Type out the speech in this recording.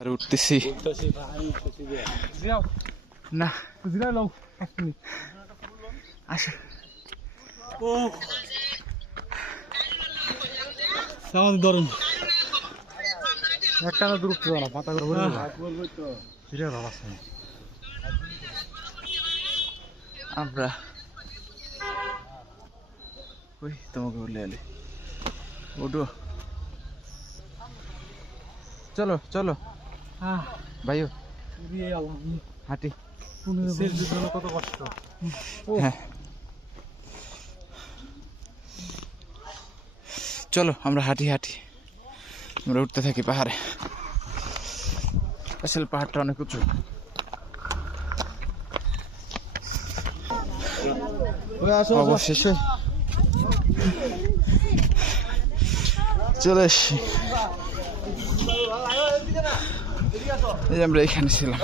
আর উঠতেছি না আসো ধরুন একটা দূর না পাতা করে আমরা ওই তোমাকে বলে এলে ওঠো চলো চলো ভাইও হাঁটি কত কষ্ট হ্যাঁ চলো আমরা হাঁটি হাঁটি আমরা উঠতে থাকি পাহাড়ে আসলে পাহাড়টা অনেক উঁচু অবশেষে চলে এসছি এই আমরা এখানে ছিলাম